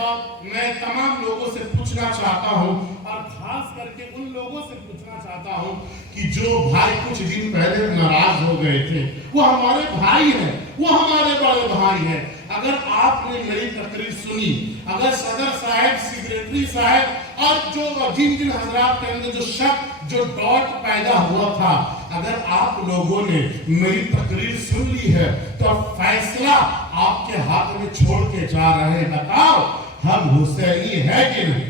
بات میں تمام لوگوں سے پوچھنا چاہتا ہوں اور خاص کر کے ان لوگوں سے پوچھنا چاہتا ہوں کہ جو بھائی کچھ دن پہلے ناراض ہو گئے تھے، وہ ہمارے بھائی ہیں، وہ ہمارے بڑے بھائی ہیں. اگر آپ نے میری تقریر سنی، اگر صدر صاحب، سیکریٹری صاحب اور جو جن حضرات کے اندر جو شک، جو ڈاٹ پیدا ہوا تھا، اگر آپ لوگوں نے میری تقریر سن لی ہے تو اب فیصلہ آپ کے ہاتھ میں چھوڑ کے جا رہے ہیں. بتاؤ ہم حسینی ہے کہ نہیں؟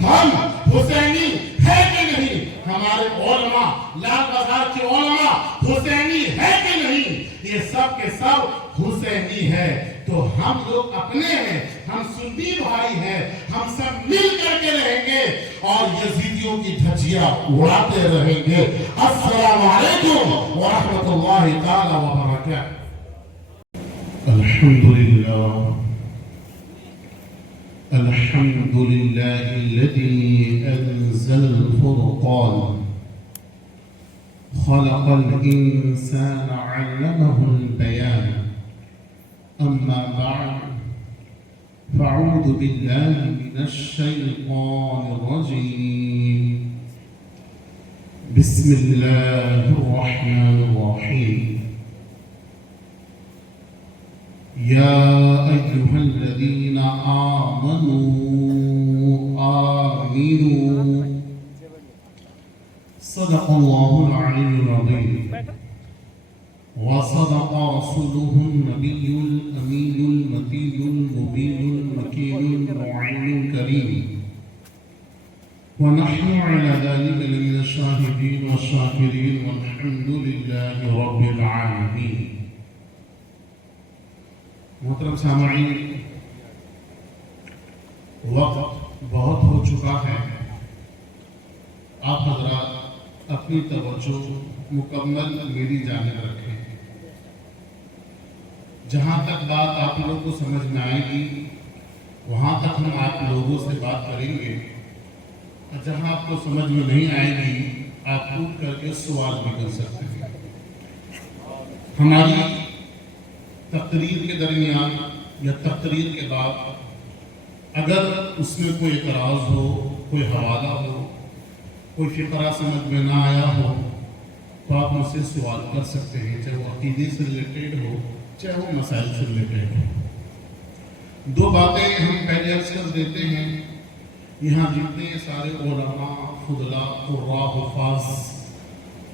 ہم حسینی ہے کہ نہیں؟ ہمارے علماء، لال بازار کے علماء حسینی ہے کہ نہیں؟ یہ سب کے سب حسینی ہے. تو ہم لوگ اپنے ہیں، ہم سنی بھائی ہیں، ہم سب مل کر کے رہیں گے اور یزیدیوں کی دھجیاں اڑاتے رہیں گے. السلام علیکم ورحمۃ اللہ تعالی وبرکاتہ. الحمد لله الذي أنزل الفرقان خلق الإنسان علمه البيان. أما بعد فأعوذ بالله من الشيطان الرجيم. بسم الله الرحمن الرحيم. يا أيها الذين آمنوا صدق الله العلي العظيم وصدق رسوله النبي الأمين المتين المبين المكين المعين الكريم. ونحن على ذلك لمن الشاهدين والشاكرين والحمد لله رب العالمين. محترم سامعین، وقت بہت ہو چکا ہے. آپ حضرات اپنی توجہ مکمل میری جانب رکھیں. جہاں تک بات آپ لوگوں کو سمجھ میں آئے گی وہاں تک ہم آپ لوگوں سے بات کریں گے، اور جہاں آپ کو سمجھ میں نہیں آئے گی آپ پوچھ کر کے سوال بھی کر سکتے ہیں. ہماری تقریر کے درمیان یا تقریر کے بعد اگر اس میں کوئی اعتراض ہو، کوئی حوالہ ہو، کوئی فقرہ سمجھ میں نہ آیا ہو تو آپ مجھ سے سوال کر سکتے ہیں، چاہے وہ عقیدے سے ریلیٹڈ ہو، چاہے وہ مسائل سے ریلیٹڈ ہو. دو باتیں ہم پہلے عرض کر دیتے ہیں. یہاں جتنے سارے علماء، فضلاء، قراء، حفاظ،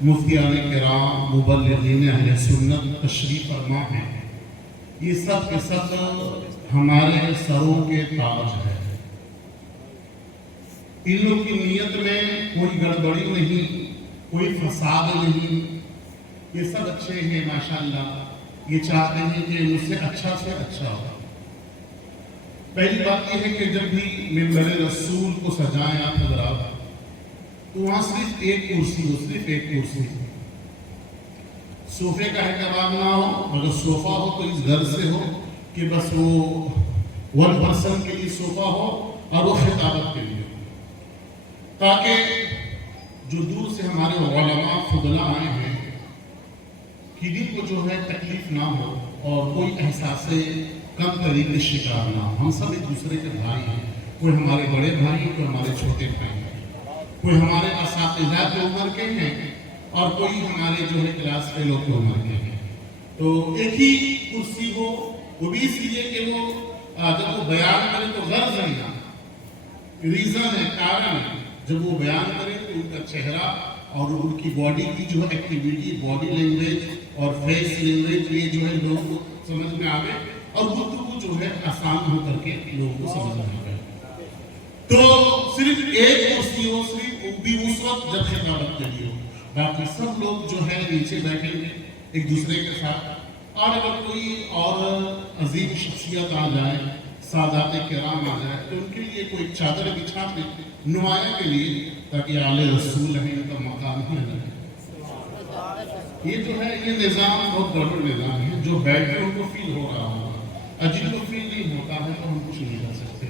مفتیان کرام، مبلغین اہل سنت تشریف فرما ہیں، یہ سب کے سب ہمارے سروں کے تاج ہے. ان لوگ کی نیت میں کوئی گڑبڑی نہیں، کوئی فساد نہیں. یہ سب اچھے ہیں ماشاءاللہ. یہ چاہتے ہیں کہ مجھ سے اچھا ہو. پہلی بات یہ ہے کہ جب بھی منبر رسول کو سجائیں آپ حضرات تو وہاں صرف ایک کرسی ہو، صرف ایک کرسی. صوفے کا اہتمام نہ ہو. اگر صوفہ ہو تو اس گھر سے ہو کہ بس وہ 1% کے لیے صوفہ ہو اور وہ خطابت کے لیے ہو، تاکہ جو دور سے ہمارے علماء فضلاء آئے ہیں کسی کو جو ہے تکلیف نہ ہو اور کوئی احساس کم تری کے شکار نہ ہو. ہم سب ایک دوسرے کے بھائی ہیں. کوئی ہمارے بڑے بھائی، کوئی ہمارے چھوٹے بھائی ہیں، کوئی ہمارے اساتذہ کی عمر کے ہیں اور کوئی ہمارے جو ہے کلاس فیلو کی عمر کے ہیں. تو ایک ہی کرسی ہو، وہ بھی اس لیے کہ وہ جب وہ بیان کرے تو غرض ہے نا، ریزن ہے، کارن ہے. جب وہ بیان کرے تو ان کا چہرہ اور ان کی باڈی کی جو ایکٹیویٹی، باڈی لینگویج اور فیس لینگویج، یہ جو ہے لوگوں کو سمجھ میں آوے اور گفتگو جو ہے آسان ہو کر کے لوگوں کو سمجھ میں آوے. تو صرف ایک کرسی ہو، صرف بھی اس وقت جب خطابت کے لیے ہو. باقی سب لوگ جو ہے نیچے بیٹھیں گے ایک دوسرے کے ساتھ. اور اگر کوئی اور عظیم شخصیت آ جائے، سادات کرام آ جائے تو ان کے لیے کوئی چادر بچھا کے نمایاں کے لیے، تاکہ آل رسول ہیں ان کا مقام ہی نہ جائے. یہ جو ہے یہ نظام بہت گڑبڑ نظام ہے. جو بیٹھ کے ان کو فیل ہو رہا ہوگا، اور جن کو فیل نہیں ہوتا ہے تو ہم کچھ نہیں کر سکتے.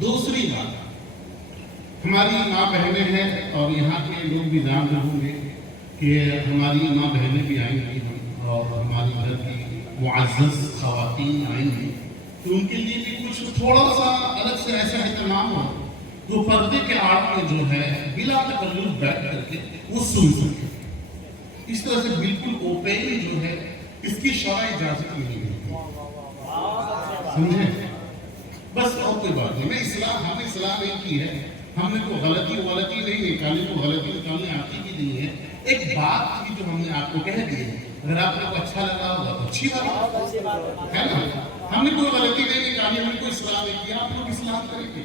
دوسری بات، ہماری ماں بہنیں ہیں اور یہاں کے لوگ بھی جان رہے ہوں گے کہ ہماری ماں بہنیں بھی آئیں گی اور ہماری گھر کی معزز خواتین آئیں گی. تو ان کے لیے بھی کچھ تھوڑا سا الگ سے ایسا اہتمام ہو تو پردے کے آڑ میں جو ہے بلا تکلف بیٹھ کر کے وہ سن سکے. اس طرح سے بالکل اوپنلی جو ہے اس کی شرع اجازت نہیں ہوتی. سمجھے؟ بس اور کوئی بات نہیں. ہم نے اصلاح نہیں کی ہے, ہم نے کوئی غلطی نہیں نکالی, تو غلطی نکالنے آتی بھی نہیں ہے. ایک بات تھی جو ہم نے آپ کو کہہ دی ہے, اگر آپ کو اچھا لگا ہوگا تو اچھی بات ہے نا. ہم نے کوئی غلطی نہیں نکالی, ہم نے کوئی اصلاح نہیں کیا, آپ لوگ اصلاح کریں گے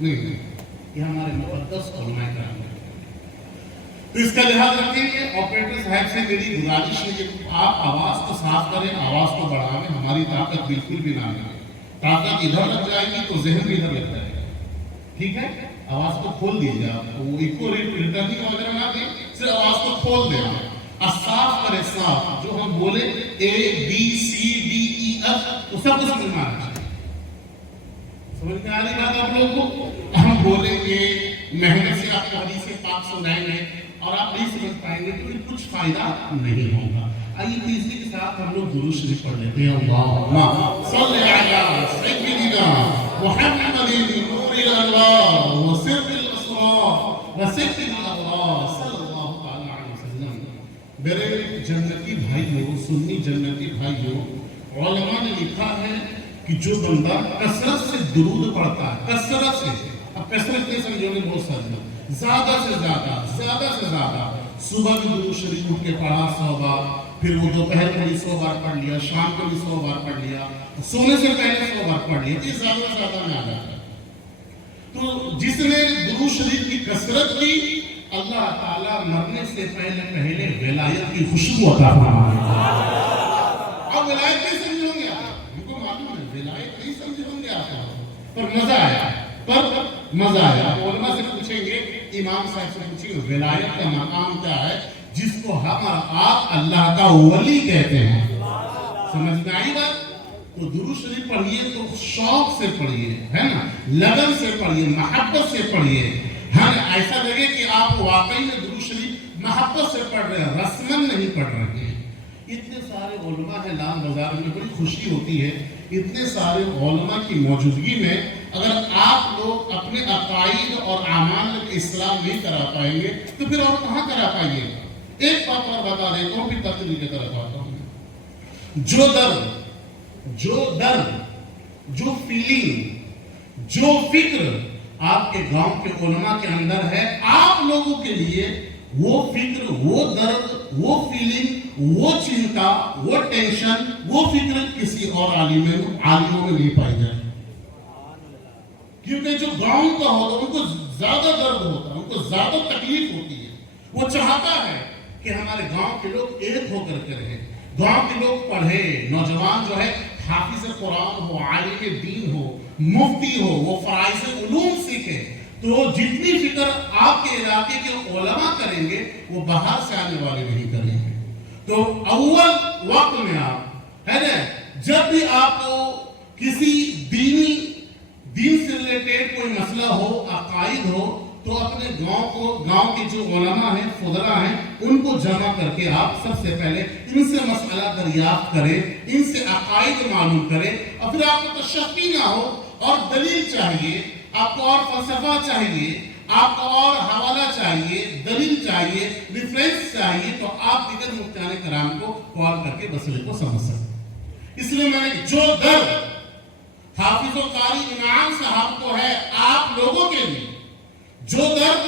نہیں. یہ ہمارے مقدس علماء کرام ہے. تو اس کا لحاظ رکھیں گے. آپریٹر صاحب سے میری گزارش ہے کہ آپ آواز کو صاف کریں, آواز کو بڑھائیں. ہماری طاقت بالکل بھی نہ لگے. طاقت ادھر لگ جائے گی تو ذہن بھی ادھر لگ جائے گا. ٹھیک ہے, آواز کو کھول دیجیے. آپ وہ ایکو ریٹرننگ وغیرہ نہ دیں, صرف آواز کو کھول دیں. صاف کریں, صاف. جو ہم بولے A B C D E F وہ سب کچھ سننا ہے. سمجھ میں آ رہی بات آپ لوگوں کو؟ ہم بولیں گے محنت سے آپ کو حدیث پاک سنائیں گے اور آپ نہیں سمجھ پائیں گے تو کچھ فائدہ نہیں ہوگا. آئیے تیسری کے ساتھ ہم لوگ درود شریف پڑھ لیتے ہیں. اللہم صلی علی سیدنا محمد نور الانوار وسر الاسرار وسر الابرار صلی اللہ تعالی علیہ وسلم. میرے جنتی بھائیوں, سنی جنتی بھائیوں, علماء نے لکھا ہے کہ جو بندہ کثرت سے درود پڑھتا ہے, کثرت سے, اب کثرت نہیں سمجھو گے بہت سارے, زیادہ سے زیادہ صبح میں درود شریف اٹھ کے پڑھا 100 بار, پھر وہ دوپہر کو بھی 100 بار پڑھ لیا, شام کو بھی 100 بار پڑھ لیا, سونے سے پہلے 100 بار پڑھ لیا, یہ زیادہ میں آ جاتا ہے. تو جس نے درود شریف کی کثرت کی, اللہ تعالیٰ مرنے سے پہلے ولایت کی خوشبو عطا فرمائے. اب ولایت نہیں سمجھو گے آپ, ہم کو معلوم ہے ولایت نہیں سمجھو گے آپ, پر مزہ آیا. علماء سے پوچھیں گے, امام صاحب سے پوچھیں گے ولایت کا مقام کیا ہے جس کو ہم آپ اللہ کا ولی کہتے ہیں. سمجھ میں آئی بات؟ تو درود شریف پڑھیے تو شوق سے پڑھیے, ہے نا, لگن سے پڑھیے, محبت سے پڑھیے. ہاں, ایسا لگے کہ آپ واقعی میں درود شریف محبت سے پڑھ رہے ہیں, رسمن نہیں پڑھ رہے ہیں. اتنے سارے علماء ہیں لال بازار میں, بڑی خوشی ہوتی ہے اتنے سارے علماء کی موجودگی میں. اگر آپ لوگ اپنے عقائد اور اعمال میں اصلاح نہیں کرا پائیں گے تو پھر اور کہاں کرا پائیں گے. ایک بات اور بتا دیتا ہوں, پھر تقریر کی طرف آتا ہوں. جو درد, جو فیلنگ, جو فکر آپ کے گاؤں کے علماء کے اندر ہے, آپ لوگوں کے لیے وہ فکر, وہ درد, وہ فیلنگ, وہ چنتا, وہ ٹینشن, وہ فکر کسی اور عالموں میں نہیں پائی جائے. کیونکہ جو گاؤں کا ہوتا ہے ان کو زیادہ درد ہوتا ہے, ان کو زیادہ تکلیف ہوتی ہے. وہ چاہتا ہے کہ ہمارے گاؤں کے لوگ ایک ہو کر کے رہیں, گاؤں کے لوگ پڑھے, نوجوان جو ہے حافظ قرآن ہو, عالم دین ہو, مفتی ہو, وہ فرائض علوم سیکھے. تو جتنی فکر آپ کے علاقے کے علماء کریں گے وہ باہر سے آنے والے نہیں کریں گے. تو اول وقت میں آپ, ہے نا, جب بھی آپ کو کسی دین سے ریلیٹڈ کوئی مسئلہ ہو, عقائد ہو, تو اپنے گاؤں کے جو علماء ہیں, فضلاء ہیں, ان کو جمع کر کے آپ سب سے پہلے ان سے مسئلہ دریافت کریں, ان سے عقائد معلوم کریں. اور پھر آپ کو تشفی نہ ہو اور دلیل چاہیے, آپ کو اور فلسفہ چاہیے, آپ کو اور حوالہ چاہیے, دلیل چاہیے, ریفرنس چاہیے, تو آپ دیگر مفتیان کرام کو کال کر کے مسئلے کو سمجھ سکتے. اس لیے میں نے جو درد حافظ و قاری انعام صاحب کو ہے آپ لوگوں کے لیے, جو درد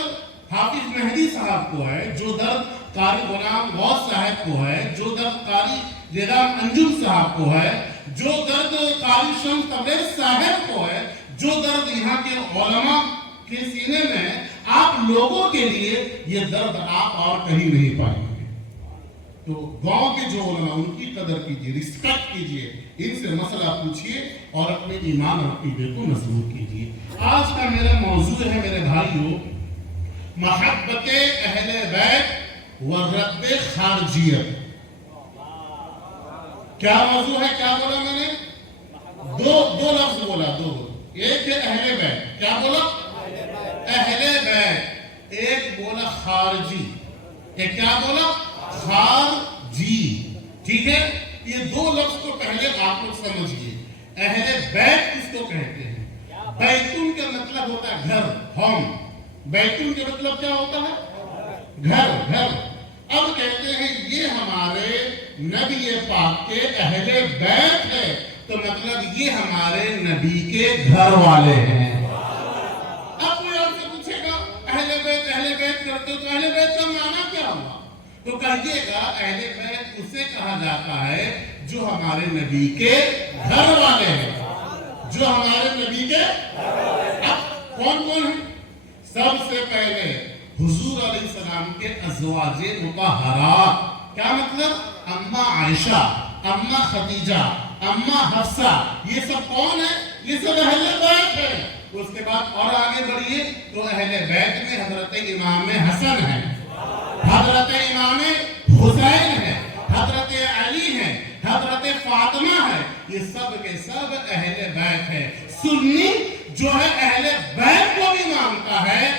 حافظ مہدی صاحب کو ہے, جو درد قاری غلام غوث صاحب کو ہے, جو درد قاری جیرام انجم صاحب کو ہے, جو درد قاری شمس تبریز صاحب کو ہے, جو درد یہاں کے علماء کے سینے میں ہے, آپ لوگوں کے لیے یہ درد آپ اور کہیں نہیں پائیں گے. تو گاؤں کے جو علماء, ان کی قدر کیجئے, رسپیکٹ کیجئے, ان سے مسئلہ پوچھئے اور اپنے ایمان اور عقیدے کو مضبوط کیجئے. آج کا میرا موضوع ہے میرے بھائیوں, محبت اہل بیت و رد خارجیت. کیا موضوع ہے, کیا بولا میں نے؟ دو لفظ بولا, دو. ایک ہے اہل بیت, کیا بولا؟ اہل بیت. ایک بولا خارجی, ایک کیا بولا؟ خارجی. ٹھیک ہے, یہ دو لفظ کو پہلے آپ لوگ سمجھئے. اہل بیت کس کو کہتے ہیں؟ بیتن کا مطلب ہوتا ہے گھر، ہوم. بیتن کا مطلب کیا ہوتا ہے؟ گھر، گھر. اب کہتے ہیں یہ ہمارے نبی پاک کے اہل بیت ہے، تو مطلب یہ ہمارے نبی کے گھر والے ہیں. اب کوئی آپ سے پوچھے گا اہل بیت کرتے ہو تو اہل بیت کا معنی کیا ہوا؟ تو کہیے گا اہل بیت اسے کہا جاتا ہے جو ہمارے نبی کے گھر والے ہیں، جو ہمارے نبی کے. اب کون کون ہیں؟ سب سے پہلے حضور علیہ السلام کے ازواج مطہرات. کیا مطلب؟ اماں عائشہ، اماں خدیجہ، اماں حفصہ، یہ سب کون ہیں؟ یہ سب اہل بیت ہیں. اس کے بعد اور آگے بڑھیے تو اہل بیت میں حضرت امام حسن ہیں، حضرت امام حسین ہیں، حضرت علی ہیں، حضرت فاطمہ ہے. یہ سب کے سب اہل بیت ہے. سنی جو ہے اہل بیت کو بھی مانتا ہے،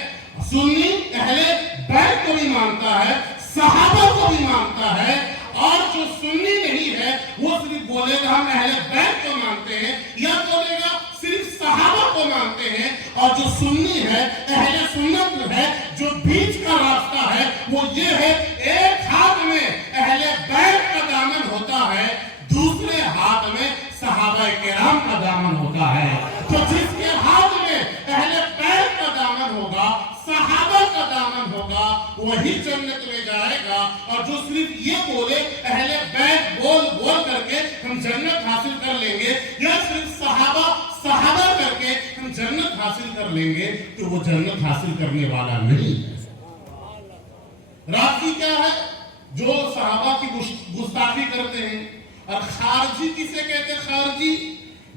سنی اہل بیت کو بھی مانتا ہے، صحابہ کو بھی مانتا ہے. اور جو سنی نہیں ہے وہ صرف بولے گا ہم اہل بیت کو مانتے ہیں، یا بولے گا صرف صحابہ کو مانتے ہیں. اور جو سنی ہے، اہل سنت ہے، جو بیچ کا راستہ ہے وہ یہ ہے ایک ہاتھ میں اہل بیت کا دامن ہوتا ہے، دوسرے ہاتھ میں صحابہ کرام کا دامن ہوتا ہے. تو جس کے ہاتھ میں اہل بیت کا دامن ہوگا، صحابہ کا دامن ہوگا، وہی جنت میں جائے گا. اور جو صرف یہ بولے اہل بیت بول بول کر کے ہم جنت حاصل کر لیں گے، یا صرف صحابہ کر کے ہم جنت حاصل کر لیں گے، تو وہ جنت حاصل کرنے والا نہیں ہے. رافضی کیا ہے؟ جو صحابہ کی گستاخی کرتے ہیں. اور خارجی کسے کہتے ہیں؟ خارجی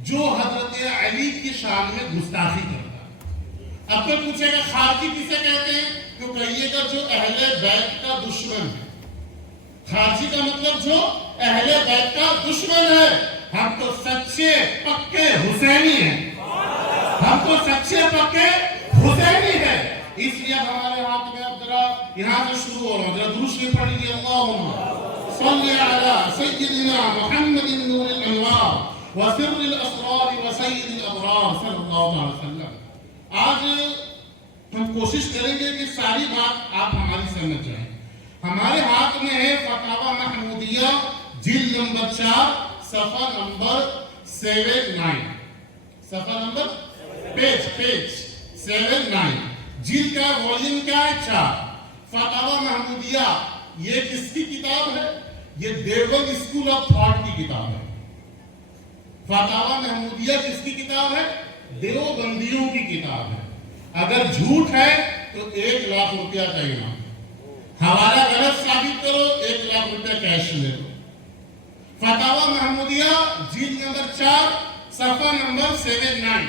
جو حضرت علی کی شان میں گستاخی کرتا ہے. اب کوئی پوچھے گا خارجی کسے کہتے ہیں؟ تو کہیے گا جو اہل بیت کا دشمن ہے. خارجی کا مطلب جو اہل بیت کا دشمن ہے. ہم تو سچے پکے حسینی ہیں، ہم تو سچے پکے حسینی ہیں. اس لیے ہمارے ہاتھ میں اب ذرا یہاں سے شروع ہو رہا ہے، ذرا درود شریف پڑھ لیجیے. اللہم صلی علی سیدنا محمد نور الانوار وسر الاسرار وسید الابرار صلی اللہ علیہ وسلم. آج ہم کوشش کریں گے کہ ساری بات آپ ہماری سمجھ جائیں. ہمارے ہاتھ میں ہے فتاوی محمودیہ جلد نمبر 4 صفحہ نمبر 79، صفحہ نمبر پیج 79، جلد کا والیوم کیا ہے 4. فتاوی محمودیہ یہ کس کی کتاب ہے؟ یہ دیوبند اسکول آف تھاٹ کی کتاب ہے. فتاوی محمودیہ کس کی کتاب ہے؟ دیوبندیوں کی کتاب ہے. اگر جھوٹ ہے تو 1 لاکھ روپیہ کا انعام. حوالہ غلط ثابت کرو 1 لاکھ روپیہ کیش لے لو. فتاوی محمودیہ جلد نمبر 4 صفحہ نمبر 79.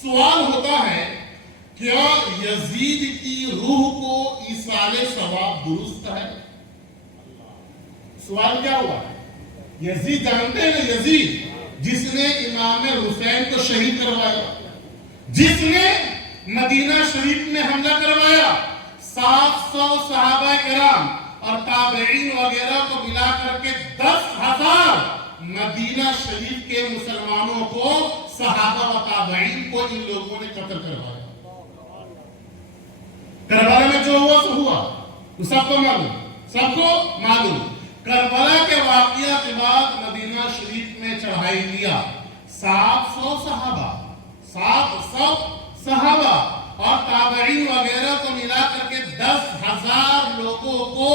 سوال ہوتا ہے کیا یزید کی روح کو ایصال ثواب درست ہے؟ سوال کیا ہوا؟ یزید جانتے ہیں؟ یزید جس نے امام حسین کو شہید کروایا، جس نے مدینہ شریف میں حملہ کروایا، 700 صحابہ کرام اور تابعین وغیرہ کو ملا کر کے 10,000 مدینہ شریف کے مسلمانوں کو، صحابہ و تابعین کو ان لوگوں نے قتل کروایا. کربلا میں جو ہوا سو ہوا، تو سب کو معلوم. کربلا کے واقعہ کے بعد مدینہ شریف میں چڑھائی کیا. 700 صحابہ اور تابعین وغیرہ کو ملا کر کے 10,000 لوگوں کو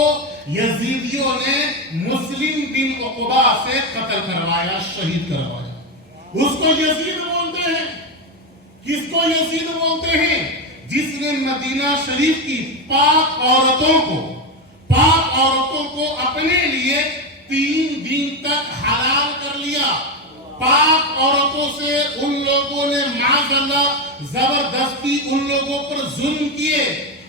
یزیدیوں نے مسلم بن عقبہ سے قتل کروایا، شہید کروایا. اس کو یزید بولتے ہیں. کس کو یزید بولتے ہیں؟ جس نے مدینہ شریف کی پاک عورتوں کو اپنے لیے 3 دن تک حلال کر لیا. پاک عورتوں سے ان لوگوں نے معاذ اللہ زبردستی ان لوگوں پر ظلم کیے،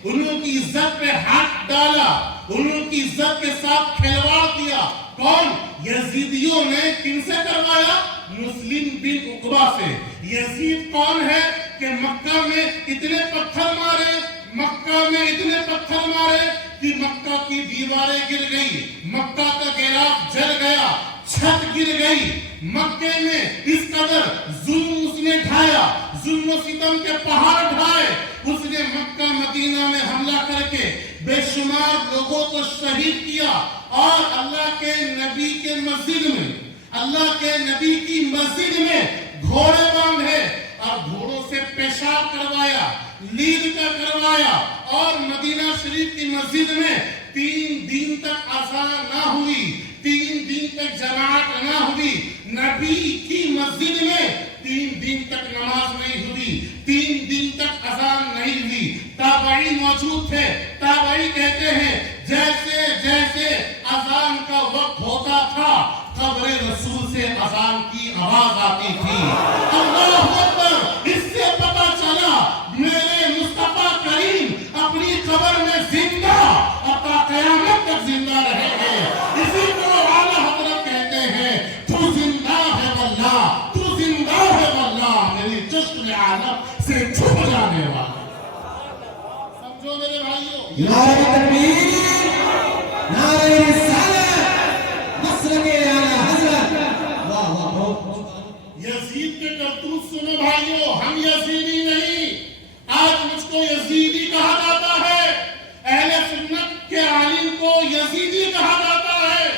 ان لوگوں کی عزت پہ ہاتھ ڈالا، ان لوگوں کی عزت کے ساتھ کھلواڑ کیا. کون؟ یزیدیوں نے. کن سے کروایا؟ مسلم بن عقبہ سے. یزید کون ہے کہ مکہ میں اتنے پتھر مارے کہ مکہ کی دیواریں گر گئی، مکہ کا گراف جل گیا، چھت گر گئی مکے میں، اس قدر ظلم اس نے ڈھایا، ظلم و ستم کے پہاڑ ڈھائے، اس نے مکہ مدینہ میں حملہ کر کے بے شمار لوگوں کو شہید کیا، اور اللہ کے نبی کے مسجد میں، اللہ کے نبی کی مسجد میں گھوڑے باندھے اور گھوڑوں سے پیشاب کروایا، لید کا کروایا، اور مدینہ شریف کی مسجد میں 3 دن تک اذان نہ ہوئی، 3 دن تک جماعت نہ ہوئی، نبی کی مسجد میں 3 دن تک نماز نہیں ہوئی، 3 دن تک اذان نہیں ہوئی۔ تابعین موجود تھے، تابعی کہتے ہیں جیسے جیسے اذان کا وقت ہوتا تھا قبر رسول سے اذان کی آواز آتی تھی۔ اللہ اکبر! اس سے پتہ چلا میرے مصطفیٰ کریم اپنی قبر میں زندہ اور تا قیامت تک زندہ رہے گے۔ اسی طرح اعلیٰ حضرت کہتے ہیں تو زندہ ہے واللہ، تو زندہ ہے واللہ، میری جشن عالم سے چھپ جانے والا۔ سمجھو میرے بھائیو، نعرہ تکبیر، نعرہ رسالت، نصر کے اعلیٰ حضرت، واہ واہ واہ۔ یزید کے کرتوت سنو بھائیو، ہم یزیدی نہیں، آج مجھ کو یزیدی کہا جاتا ہے، اہل سنت کے عالم کو یزیدی کہا جاتا ہے،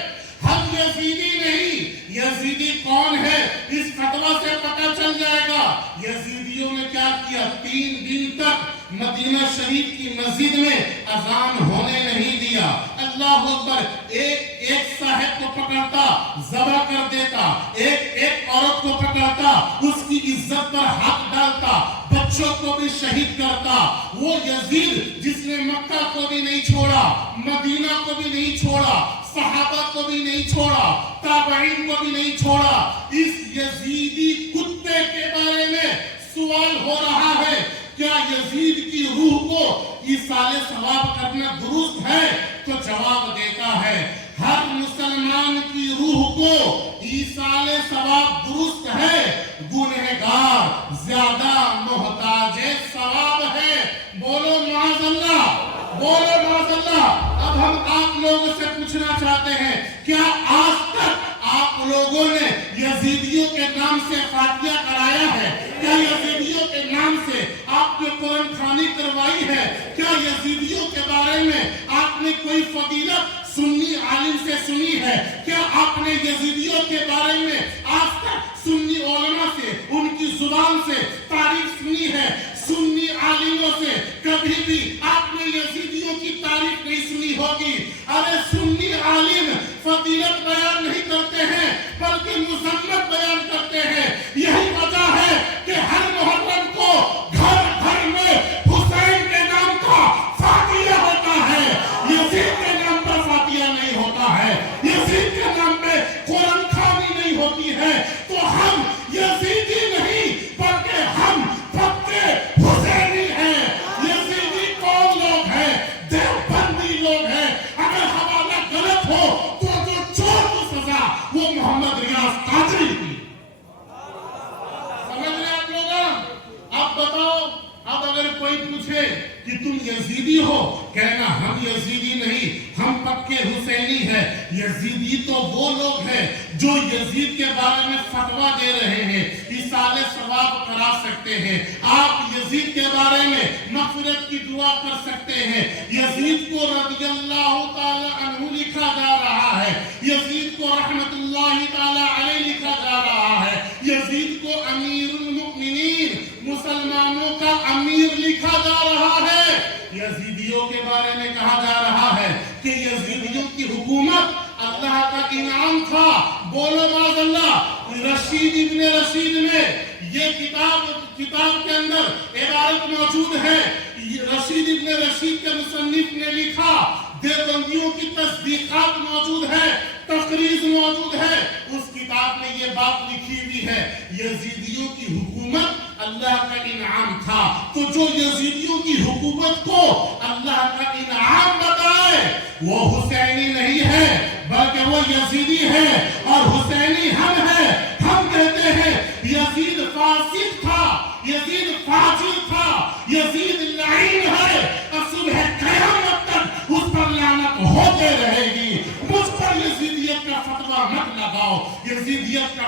ہم یزیدی نہیں۔ یزیدی کون ہے اس فتویٰ سے پتہ چل جائے گا۔ یزیدیوں نے کیا کیا؟ 3 دن تک مدینہ شریف کی مسجد میں اذان ہونے نہیں دیا۔ اللہ اکبر! ایک صاحب کو پکڑتا ذبح کر دیتا، ایک عورت کو پکڑتا اس کی عزت پر ہاتھ ڈالتا، بچوں کو بھی شہید کرتا۔ وہ یزید جس نے مکہ کو بھی نہیں چھوڑا، مدینہ کو بھی نہیں چھوڑا، صحابہ کو بھی نہیں چھوڑا، تابعین کو بھی نہیں چھوڑا، اس یزیدی کتے کے بارے میں سوال ہو رہا ہے کیا یزید کی روح کو ایصال ثواب کرنا درست ہے؟ تو جواب دیتا ہے ہر مسلمان کی روح کو ایصال ثواب درست ہے، گنہگار زیادہ محتاج ثواب ہے۔ بولو معاذ اللہ، بولو معاذ اللہ۔ اب ہم آپ لوگوں سے پوچھنا چاہتے ہیں کیا آج تک آپ لوگوں نے یزیدیوں کے نام سے فاتحہ کرایا ہے؟ کیا یزیدیوں کے نام سے آپ نے قرآن خوانی کروائی ہے؟ کیا یزیدیوں کے بارے میں آپ نے کوئی فضیلت سنی عالم سے سنی ہے؟ کیا آپ نے یزیدیوں کے بارے میں آج تک سنی علماء سے ان کی زبان سے تعریف سنی ہے؟ سنی عالموں سے کبھی بھی آپ نے یزیدیوں کی تعریف نہیں سنی ہوگی۔ ارے سنی عالم فضیلت بیان نہیں کرتے ہیں بلکہ مذمت بیان کرتے ہیں۔ یہی وجہ ہے کہ ہر محرم کو گھر گھر میں حسین کے نام کا فاتحہ ہوتا ہے، یزید کے نام پر فاتحہ نہیں ہوتا ہے، یزید کے نام پہ قرآن خوانی نہیں ہوتی ہے۔ تو ہم یزیدی نہیں بلکہ ہم پکے حسینی ہیں۔ یزیدی کون لوگ ہیں؟ دیوبندی لوگ ہیں۔ اگر حوالہ غلط ہو تو جو چور کو سزا وہ محمد ریاض قادری کی۔ سمجھ رہے آپ لوگ؟ اب بتاؤ، اب اگر کوئی پوچھے کہ تم یزیدی ہو، کہنا ہم یزیدی نہیں، ہم پکے حسینی ہیں۔ یزیدی تو وہ لوگ ہیں جو یزید کے بارے میں فتویٰ دے رہے ہیں، ایصال ثواب کرا سکتے ہیں۔ آپ یزید کے بارے میں مغفرت کی دعا کر سکتے ہیں۔ یزید کو رضی اللہ تعالی عنہ لکھا جا رہا ہے، یزید کو رحمت اللہ تعالی علیہ لکھا جا رہا ہے، یزید کو امیر المؤمنین مسلمانوں کا امیر لکھا جا رہا ہے۔ یزیدیوں کے بارے میں کہا جا رہا ہے کہ یزیدیوں کی حکومت اللہ کا انعام تھا۔ بولو معاذ اللہ۔ رشید ابن رشید میں یہ کتاب کے اندر عبارت موجود ہے، رشید ابن رشید کے مصنف نے لکھا، دیوبندیوں کی تصدیقات موجود ہے، تقریر موجود ہے، اس کتاب میں یہ بات لکھی ہوئی ہے یزیدیوں کی حکومت اللہ کا انعام تھا۔ تو جو یزیدیوں کی حکومت کو اللہ کا انعام بتائے وہ حسینی نہیں ہے بلکہ وہ یزیدی ہے، اور حسینی ہم ہیں۔ ہم کہتے ہیں یزید فاسق تھا، یزید فاجر تھا، یزید لعین ہے، اور صبح قیامت تک اس پر لعنت ہوتے رہے گی۔ مجھ پر یزیدیت کا فتویٰ مت لگاؤ،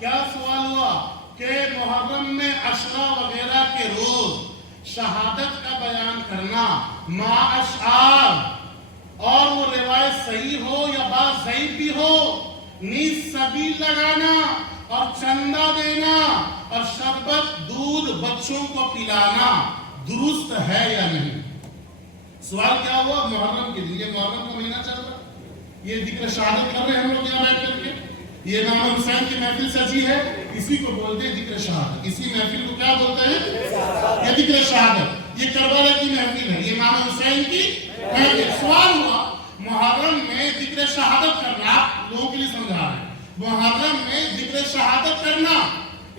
کیا سوال ہوا کہ محرم میں عشرہ وغیرہ کے روز شہادت کا بیان کرنا مع اشعار اور وہ روایت صحیح ہو یا بات ضعیف بھی ہو، نیز سبیل لگانا اور چندہ دینا اور شربت دودھ بچوں کو پلانا درست ہے یا نہیں؟ سوال کیا ہوا؟ محرم کے دن، یہ محرم کا مہینہ چل رہا ہے، یہ ذکر شہادت کر رہے ہیں ہم لوگ یہاں بیٹھ کر کے، یہ امام حسین کی محفل سجی ہے، اسی کو بولتے ہیں ذکر شہادت۔ اسی محفل کو کیا بولتے ہیں؟ یہ ذکر شہادت، یہ کربلا کی محفل ہے، یہ امام حسین کی محفل۔ سوال ہوا محرم میں ذکر شہادت کرنا، آپ لوگوں کے لیے سمجھا رہے ہیں، محرم میں ذکر شہادت کرنا،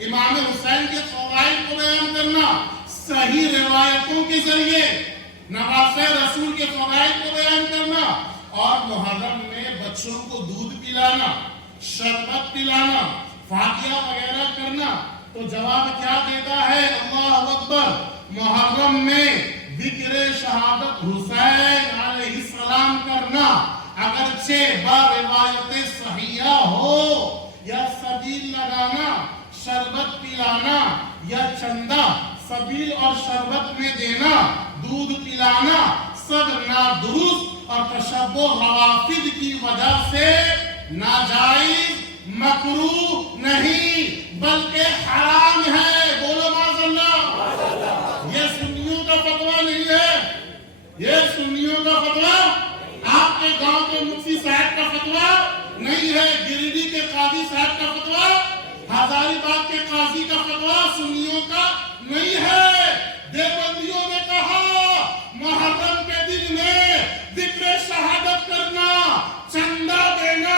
امام حسین کے فضائل کو بیان کرنا صحیح روایتوں کے ذریعے، نواسہ رسول کے فضائل کو بیان کرنا، اور محرم میں بچوں کو دودھ پلانا، شربت پلانا، فاتحہ وغیرہ کرنا، تو جواب کیا دیتا ہے؟ اللہ اکبر! محرم میں ذکر شہادت حسین علیہ السلام کرنا اگرچہ با روایت صحیحہ ہو، یا سبیل لگانا، شربت پلانا یا چندہ سبیل اور شربت میں دینا، دودھ پلانا، سب نادرست اور تشبہ روافض کی وجہ سے ناجائز، مکروہ نہیں بلکہ حرام ہے۔ بولو معاذ اللہ! یہ سنیوں کا فتویٰ نہیں ہے، یہ سنیوں کا فتویٰ، آپ کے گاؤں کے مفتی صاحب کا فتویٰ نہیں ہے، گریڈی کے قاضی صاحب کا فتویٰ، ہزاری باغ کے قاضی کا فتویٰ سنیوں کا نہیں ہے۔ دیوبندیوں نے کہا محرم کے دن میں ذکر شہادت کرنا، چندہ دینا،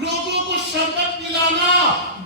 لوگوں کو شربت پلانا،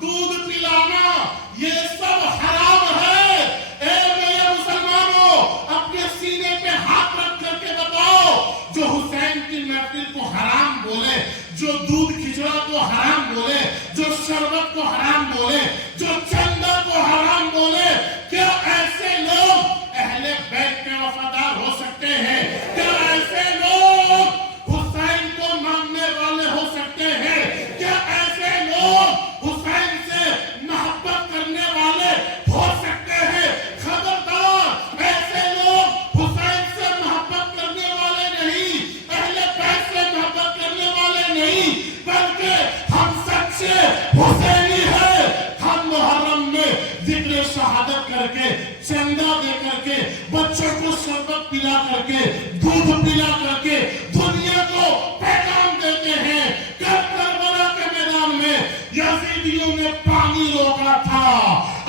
دودھ پلانا، یہ سب حرام ہے۔ اے میرے مسلمانوں، اپنے سینے پہ ہاتھ رکھ کر کے بتاؤ، جو حسین کی محفل کو حرام بولے، جو دودھ کھچڑا کو حرام بولے، جو شربت کو حرام بولے، جو چندہ کو حرام بولے، کیا ایسے لوگ اہل بیت کے وفادار ہو سکتے ہیں؟ کیا ایسے لوگ حسین کو ماننے والے ہو سکتے ہیں؟ کیا ایسے لوگ حسین سے محبت کرنے والے ہو سکتے ہیں؟ خبردار! ایسے لوگ حسین سے محبت کرنے والے نہیں، اہل بیت سے محبت کرنے والے نہیں، بلکہ ہم سچے حسینی ہیں۔ ہم محرم میں ذکر شہادت کر کے، چندہ دے کر کے، بچوں کو شربت پلا کر کے، دودھ پلا کر کے دنیا کو پیغام دیتے ہیں۔ کربلا کے میدان میں یزیدیوں نے پانی روکا تھا،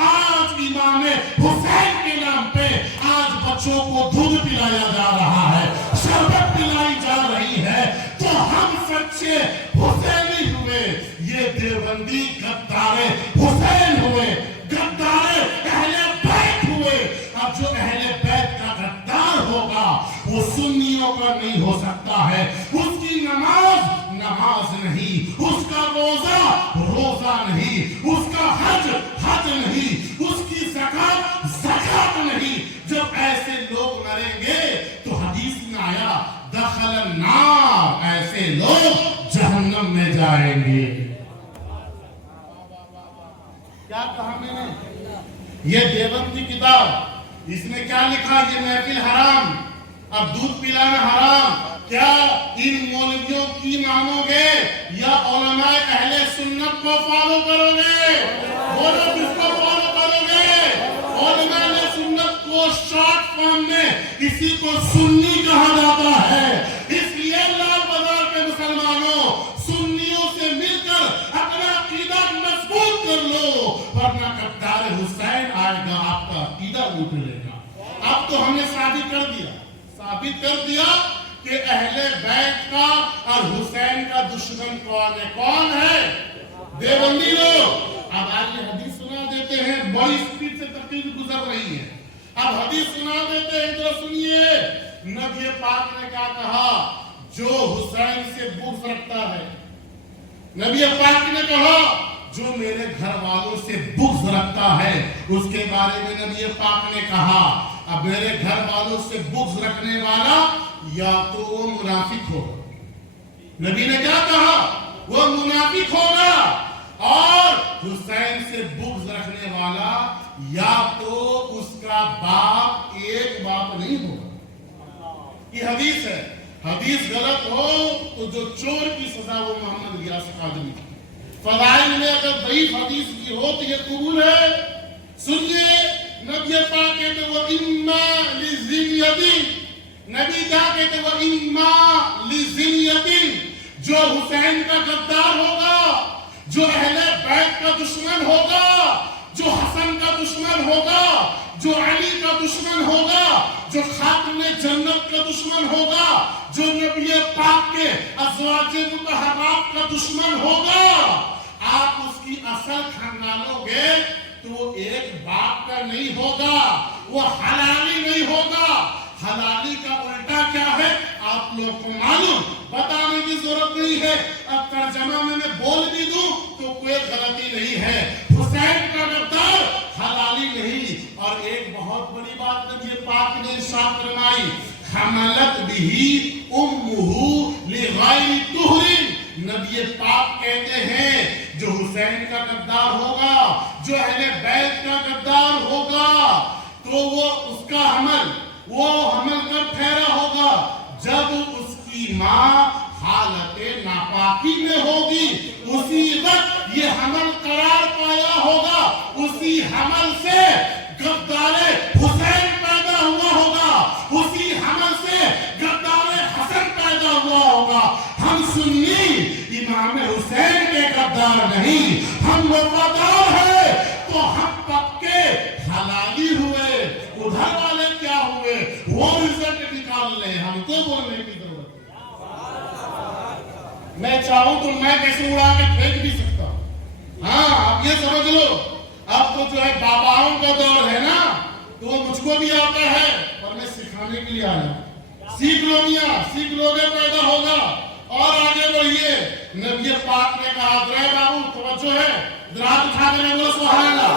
آج امام حسین کے نام پہ آج بچوں کو دودھ پلایا جا رہا ہے، شربت پلائی جا رہی ہے، تو ہم سچے حسینی ہوئے۔ یہ دیوبندی غدار حسین ہوئے، غدار اہل بیت ہوئے۔ اب جو اہل بیت کا غدار ہوگا وہ سنیوں کا نہیں ہو سکتا ہے، اس کی نماز نماز نہیں، اس کا روزہ روزہ نہیں، اس کا حج حج نہیں، اس کی زکات زکات نہیں۔ جب ایسے لوگ مریں گے تو حدیث میں آیا دخل النار، ایسے لوگ جہنم میں جائیں گے۔ کیا کہا میں نے؟ یہ دیوبند کی کتاب، اس میں کیا لکھا؟ یہ محفل حرام، اب دودھ پلانا حرام۔ کیا ان مولویوں کی مانو گے یا علماء اہل سنت کو فالو کرو گے؟ بولو کس کو فالو کرو گے؟ علماء اہل سنت کو شارٹ فارم میں اسی کو سنی کہا جاتا ہے۔ اس لیے لال بازار کے مسلمانوں، سنیوں سے مل کر اپنا عقیدہ مضبوط کر لو، ورنہ غدار حسین آئے گا آپ کا عقیدہ لوٹ لے گا۔ اب تو ہم نے ثابت کر دیا کہ اہل بیت کا اور حسین کا دشمن کون ہے؟ دیوبندی لوگ۔ اب آج یہ حدیث سنا دیتے ہیں، بڑی سپیڈ سے تقریر گزر رہی ہے، اب حدیث سنا دیتے ہیں، تو سنیے نبی پاک نے کیا کہا؟ جو حسین سے بغض رکھتا ہے، نبی پاک نے کہا جو میرے گھر والوں سے بغض رکھتا ہے، اس کے بارے میں نبی پاک نے کہا اب میرے گھر والوں سے بغض رکھنے والا یا تو وہ منافق ہوگا۔ نبی نے کیا کہا؟ وہ منافق ہوگا۔ اور حسین سے بغض رکھنے والا یا تو اس کا باپ ایک باپ نہیں ہوگا. یہ حدیث ہے. حدیث غلط ہو تو جو چور کی سزا وہ محمد غیاث قادری. فضائل میں اگر ضعیف حدیث کی ہو تو یہ قبول ہے. سنیے نبی پاک کہتے وہ اما لزنیتی. نبی کیا کہتے وہ اما لزنیتی. جو حسین کا غدار ہوگا, جو اہل بیت کا دشمن ہوگا, جو حسن کا دشمن ہوگا, جو علی کا دشمن ہوگا, جو خاتم جنت کا دشمن ہوگا, جو نبی پاک کے ازواج مطہرات کا دشمن ہوگا, آپ اس کی اصل خاندانوں گے تو وہ ایک باپ کا نہیں ہوگا, وہ حلالی نہیں ہوگا. حلالی کا الٹا کیا ہے آپ لوگ کو معلوم, بتانے کی ضرورت نہیں ہے. اب ترجمہ میں بول بھی دوں تو کوئی غلطی نہیں ہے. حسین کا غدار حلالی نہیں. اور ایک بہت بڑی بات نبی پاک نے ارشاد فرمائی, حملت بھی امہ لغیر طہر. نبی پاک کہتے ہیں جو حسین کا غدار ہوگا, جو اہل بیت کا غدار ہوگا, تو وہ اس کا حمل کب ٹھہرا ہوگا جب اس کی ماں حالت ناپاکی میں ہوگی. اسی وقت یہ حمل قرار پایا ہوگا. اسی حمل سے غدار حسین پیدا ہوا ہوگا. اسی حمل سے غدار حسن پیدا ہوا ہوگا. ہم سنی امام حسین کے غدار نہیں, ہم وفادار ہیں تو ہم پکے حلالی ہوئے. ادھر والے کیا ہوئے وہ رزلٹ نکال لیں, ہم کو بولنے کی ضرورت ہے. میں چاہوں تو میں کیسے اڑا کے پھینک بھی سکتا ہوں. ہاں آپ یہ سمجھ لو, اب تو جو ہے باباؤں کا دور ہے نا, تو وہ مجھ کو بھی آتا ہے اور میں سکھانے کے لیے آیا. سیکھ لو میاں, سیکھ لو گے پیدا ہوگا. اور آگے بڑھیے. نبی پاک نے کہا درے بابو توجہ ہے, درات اٹھا کے بولو سبحان اللہ,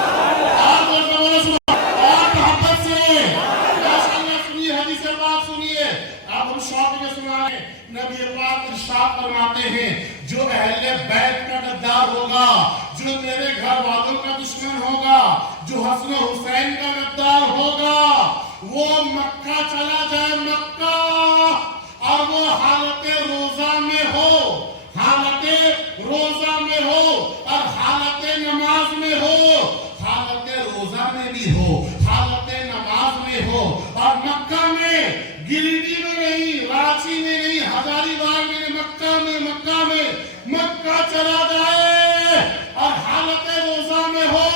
اور بولو سبحان, اور محبت سے ماشاءاللہ سنیے, حدیث پاک سنیے. اب ہم شوق میں سنا رہے ہیں. نبی پاک ارشاد فرماتے ہیں جو اہل بیت کا غدار ہوگا, جو میرے گھر والوں کا دشمن ہوگا, جو حسن و حسین کا غدار ہوگا, وہ مکہ چلا جائے, مکہ, اور وہ حالت روزہ میں ہو, حالت روزہ میں ہو, اور حالت نماز میں ہو, حالت روزہ میں بھی ہو, حالت نماز میں ہو, اور مکہ میں, گریڈی میں نہیں, رانچی میں نہیں, ہزاری باغ میں نہیں, مکہ میں مکہ چلا جائے, اور حالت روزہ میں ہو,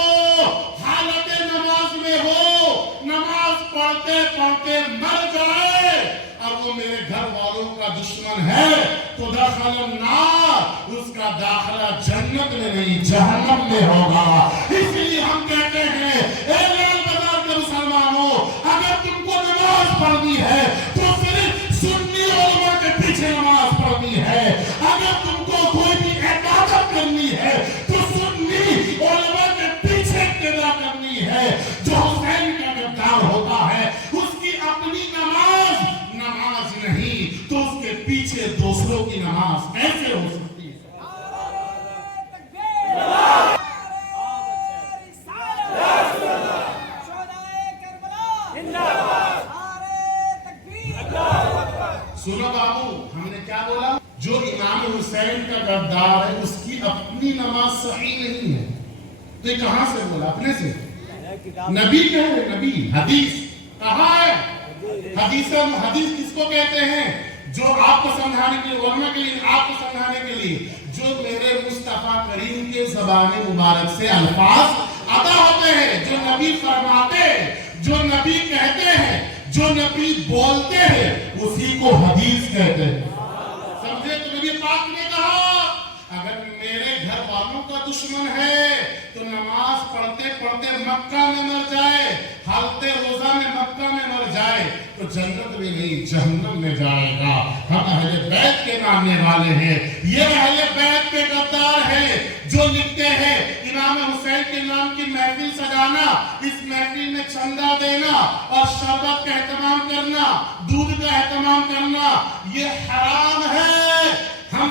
حالت نماز میں ہو, نماز پڑھتے پڑھتے مر جائے, اور وہ میرے گھر والوں کا دشمن ہے, تو داخل النار, اس کا داخلہ جنت میں نہیں جہنم میں ہوگا. اس لیے ہم کہتے ہیں اے لال بازار کے مسلمانوں, اگر تم کو نماز پڑھنی ہے تو صرف سنی علماء کے پیچھے نماز پڑھنی ہے. اگر تم کو کوئی بھی عبادت کرنی ہے تو سنی علماء کے پیچھے اقتدا کرنی ہے. جو حسین کا غدار ہوتا ہے اس کی اپنی نماز نہیں, تو اس کے پیچھے دوسروں کی نماز کیسے ہو سکتی ہے؟ سنو بابو, ہم نے کیا بولا؟ جو امام حسین کا غدار ہے اس کی اپنی نماز صحیح نہیں ہے. تو یہ کہاں سے بولا؟ اپنے سے. نبی کہہ رہے, نبی. حدیث کہاں ہے؟ حدیث کس کو کہتے ہیں؟ جو آپ کو سمجھانے کے لیے, علماء کے لیے, آپ کو سمجھانے کے لیے, جو میرے مصطفیٰ کریم کے زبان مبارک سے الفاظ ادا ہوتے ہیں, جو نبی فرماتے ہیں, جو نبی کہتے ہیں, جو نبی بولتے ہیں, اسی کو حدیث کہتے ہیں. سمجھے؟ تو نبی پاک نے کہا اگر میرے گھر والوں کا دشمن ہے تو نماز پڑھتے پڑھتے مکہ میں مر جائے, حالت روزہ میں مکہ میں مر جائے, تو جنت میں نہیں جہنم میں جائے گا. ہم اہل بیت کے ماننے والے ہیں. یہ اہل بیت کے غدار ہیں جو لکھتے ہیں امام حسین کے نام کی محفل سجانا, اس محفل میں چندہ دینا اور شربت کا اہتمام کرنا, دودھ کا اہتمام کرنا, یہ حرام ہے. ہم